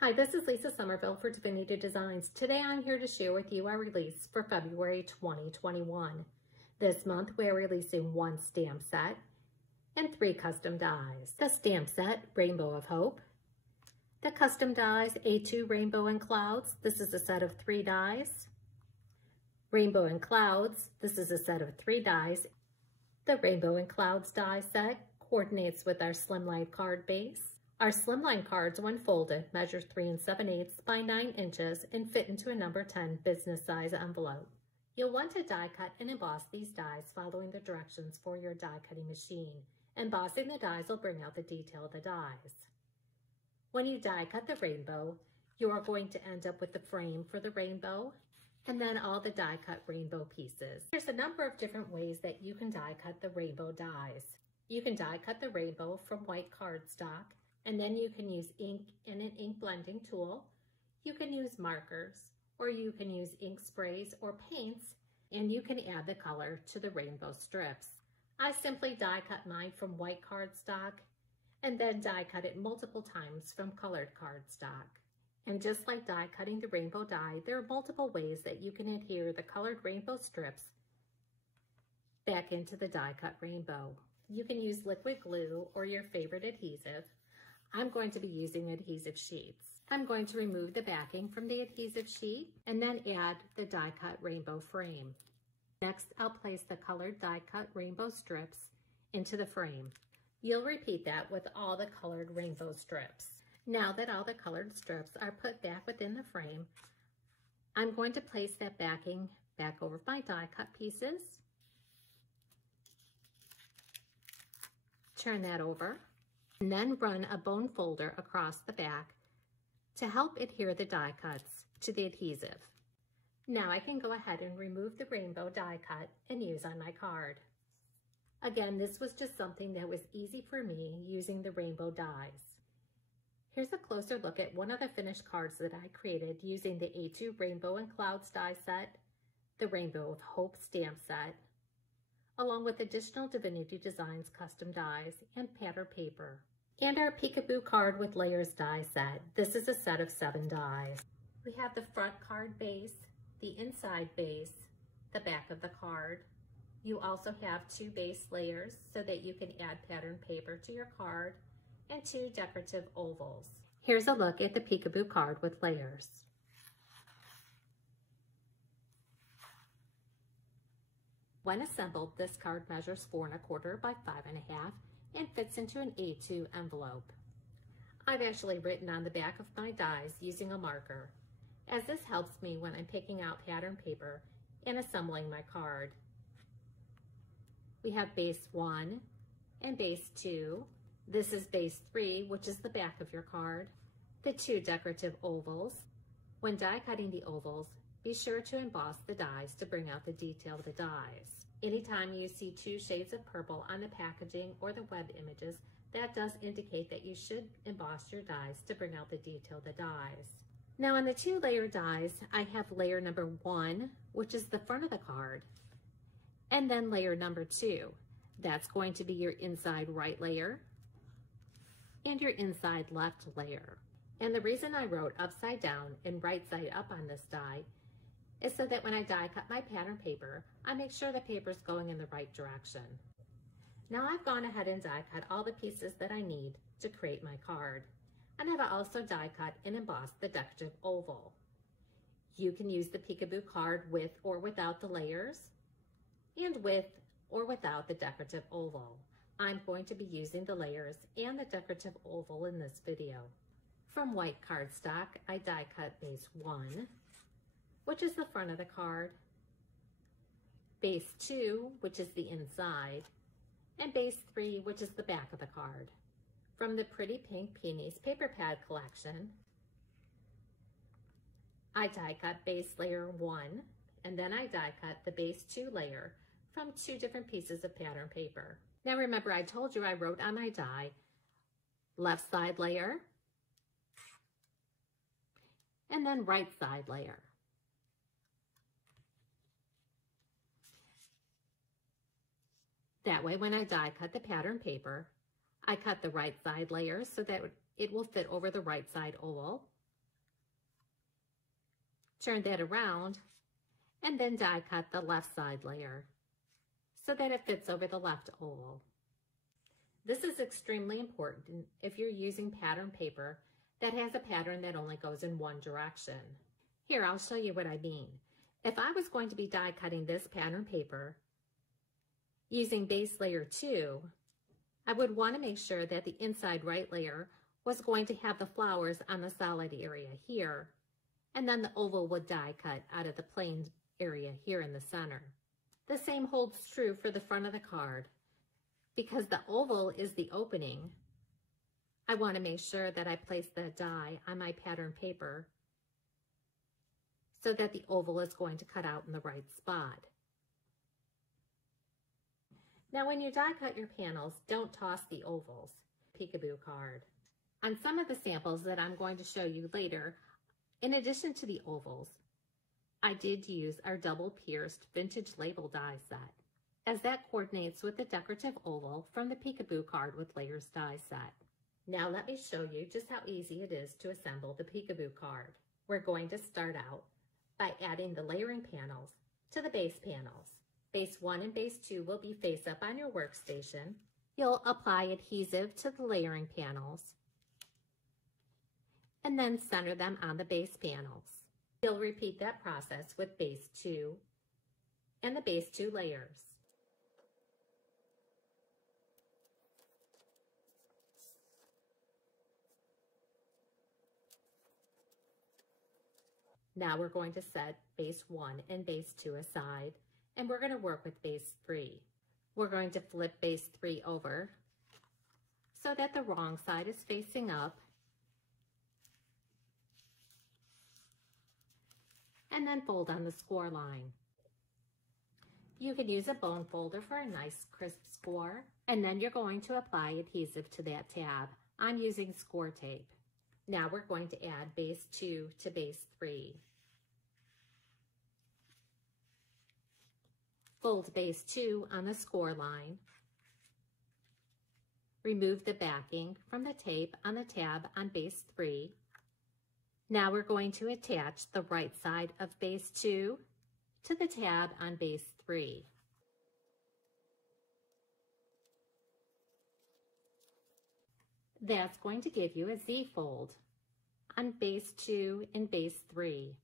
Hi, this is Lisa Somerville for Divinity Designs. Today I'm here to share with you our release for February 2021. This month we are releasing one stamp set and 3 custom dies. The stamp set, Rainbow of Hope. The custom dies, A2 Rainbow and Clouds. This is a set of 3 dies. Rainbow and Clouds. This is a set of 3 dies. The Rainbow and Clouds die set coordinates with our slimline card base. Our slimline cards, when folded, measure 3 7/8 by 9 inches and fit into a number 10 business size envelope. You'll want to die cut and emboss these dies following the directions for your die cutting machine. Embossing the dies will bring out the detail of the dies. When you die cut the rainbow, you are going to end up with the frame for the rainbow and then all the die cut rainbow pieces. There's a number of different ways that you can die cut the rainbow dies. You can die cut the rainbow from white cardstock, and then you can use ink and an ink blending tool. You can use markers, or you can use ink sprays or paints, and you can add the color to the rainbow strips. I simply die cut mine from white cardstock and then die cut it multiple times from colored cardstock. And just like die cutting the rainbow die, there are multiple ways that you can adhere the colored rainbow strips back into the die cut rainbow. You can use liquid glue or your favorite adhesive. I'm going to be using adhesive sheets. I'm going to remove the backing from the adhesive sheet and then add the die cut rainbow frame. Next, I'll place the colored die cut rainbow strips into the frame. You'll repeat that with all the colored rainbow strips. Now that all the colored strips are put back within the frame, I'm going to place that backing back over my die cut pieces. Turn that over. And then run a bone folder across the back to help adhere the die cuts to the adhesive. Now I can go ahead and remove the rainbow die cut and use on my card. Again, this was just something that was easy for me using the rainbow dies. Here's a closer look at one of the finished cards that I created using the A2 Rainbow and Clouds die set, the Rainbow of Hope stamp set, along with additional Divinity Designs custom dies and pattern paper. And our peekaboo card with layers die set. This is a set of 7 dies. We have the front card base, the inside base, the back of the card. You also have 2 base layers so that you can add pattern paper to your card, and 2 decorative ovals. Here's a look at the peekaboo card with layers. When assembled, this card measures 4 1/4 by 5 1/2 and fits into an A2 envelope. I've actually written on the back of my dies using a marker, as this helps me when I'm picking out pattern paper and assembling my card. We have base 1 and base 2. This is base 3, which is the back of your card. The 2 decorative ovals. When die cutting the ovals, be sure to emboss the dies to bring out the detail of the dies. Anytime you see 2 shades of purple on the packaging or the web images, that does indicate that you should emboss your dies to bring out the detail of the dies. Now on the 2 layer dies, I have layer number 1, which is the front of the card, and then layer number 2. That's going to be your inside right layer and your inside left layer. And the reason I wrote upside down and right side up on this die is so that when I die cut my pattern paper, I make sure the paper is going in the right direction. Now I've gone ahead and die cut all the pieces that I need to create my card. And I've also die cut and embossed the decorative oval. You can use the peekaboo card with or without the layers, and with or without the decorative oval. I'm going to be using the layers and the decorative oval in this video. From white cardstock, I die cut base 1, which is the front of the card, base 2, which is the inside, and base 3, which is the back of the card. From the Pretty Pink Peonies paper pad collection, I die cut base layer 1, and then I die cut the base 2 layer from 2 different pieces of pattern paper. Now remember, I told you I wrote on my die, left side layer, and then right side layer. That way, when I die cut the pattern paper, I cut the right side layer so that it will fit over the right side oval. Turn that around and then die cut the left side layer so that it fits over the left oval. This is extremely important if you're using pattern paper that has a pattern that only goes in one direction. Here, I'll show you what I mean. If I was going to be die cutting this pattern paper using base layer 2, I would want to make sure that the inside right layer was going to have the flowers on the solid area here, and then the oval would die cut out of the plain area here in the center. The same holds true for the front of the card. Because the oval is the opening, I want to make sure that I place the die on my pattern paper so that the oval is going to cut out in the right spot. Now when you die cut your panels, don't toss the ovals. Peekaboo card. On some of the samples that I'm going to show you later, in addition to the ovals, I did use our double pierced vintage label die set, as that coordinates with the decorative oval from the Peekaboo card with layers die set. Now let me show you just how easy it is to assemble the Peekaboo card. We're going to start out by adding the layering panels to the base panels. Base 1 and base 2 will be face up on your workstation. You'll apply adhesive to the layering panels and then center them on the base panels. You'll repeat that process with base 2 and the base 2 layers. Now we're going to set base 1 and base 2 aside, and we're going to work with base 3. We're going to flip base 3 over so that the wrong side is facing up, and then fold on the score line. You can use a bone folder for a nice crisp score, and then you're going to apply adhesive to that tab. I'm using score tape. Now we're going to add base 2 to base 3. Fold base 2 on the score line. Remove the backing from the tape on the tab on base 3. Now we're going to attach the right side of base 2 to the tab on base 3. That's going to give you a Z-fold on base 2 and base 3.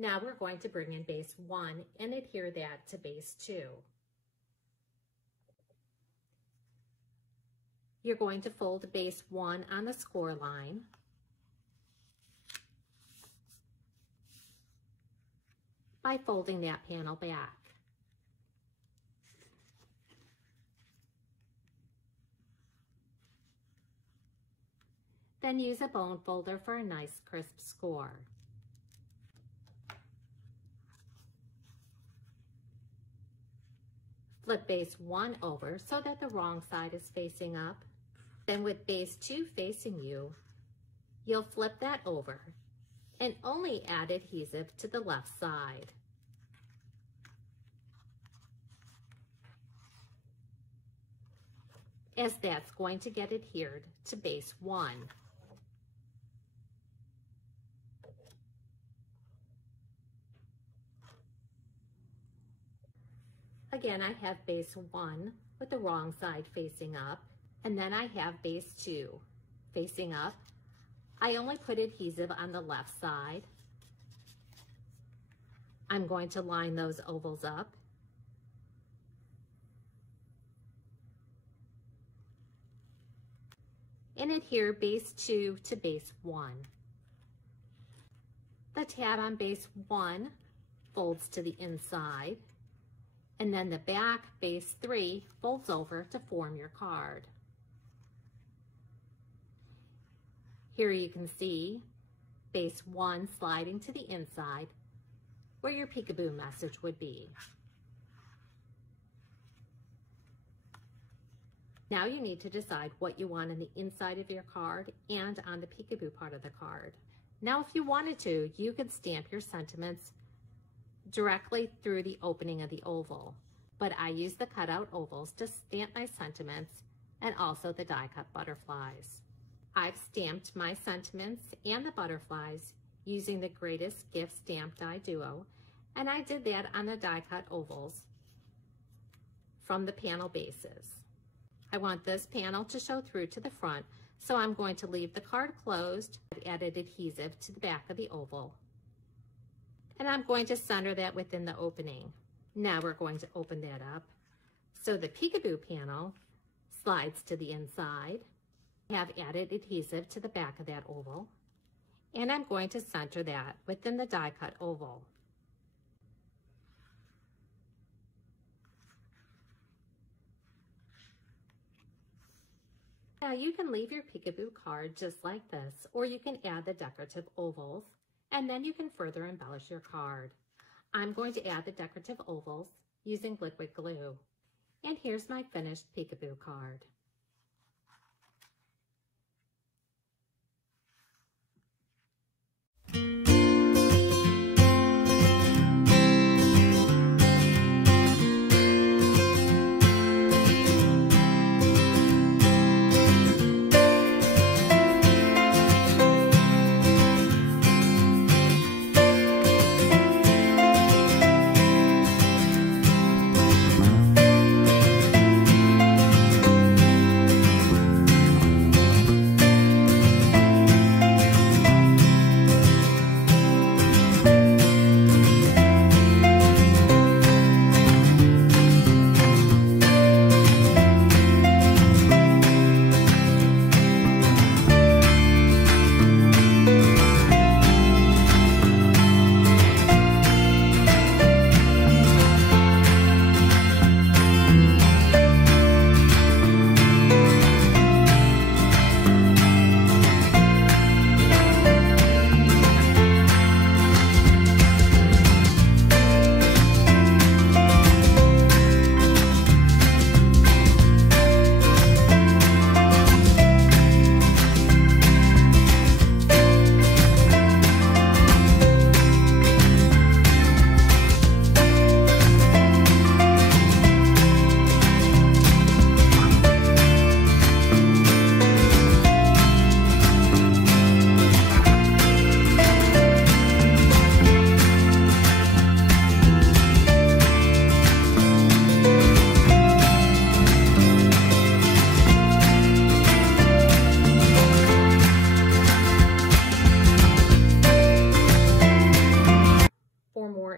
Now we're going to bring in base 1 and adhere that to base 2. You're going to fold base 1 on the score line. By folding that panel back. Then use a bone folder for a nice crisp score. Flip base 1 over so that the wrong side is facing up. Then with base 2 facing you, you'll flip that over and only add adhesive to the left side. As that's going to get adhered to base 1. Again, I have base 1 with the wrong side facing up, and then I have base 2 facing up. I only put adhesive on the left side. I'm going to line those ovals up. And adhere base 2 to base 1. The tab on base 1 folds to the inside, and then the back base 3 folds over to form your card. Here you can see base 1 sliding to the inside where your peekaboo message would be. Now you need to decide what you want on the inside of your card and on the peekaboo part of the card. Now if you wanted to, you could stamp your sentiments directly through the opening of the oval, but I use the cutout ovals to stamp my sentiments and also the die cut butterflies. I've stamped my sentiments and the butterflies using the Greatest Gift Stamp Die Duo, and I did that on the die cut ovals from the panel bases. I want this panel to show through to the front, so I'm going to leave the card closed. I've added adhesive to the back of the oval, and I'm going to center that within the opening. Now we're going to open that up. So the peekaboo panel slides to the inside. I have added adhesive to the back of that oval, and I'm going to center that within the die cut oval. Now you can leave your peekaboo card just like this, or you can add the decorative ovals, and then you can further embellish your card. I'm going to add the decorative ovals using liquid glue. And here's my finished peekaboo card.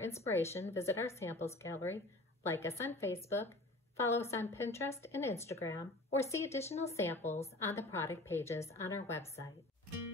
Inspiration, visit our samples gallery, like us on Facebook, follow us on Pinterest and Instagram, or see additional samples on the product pages on our website.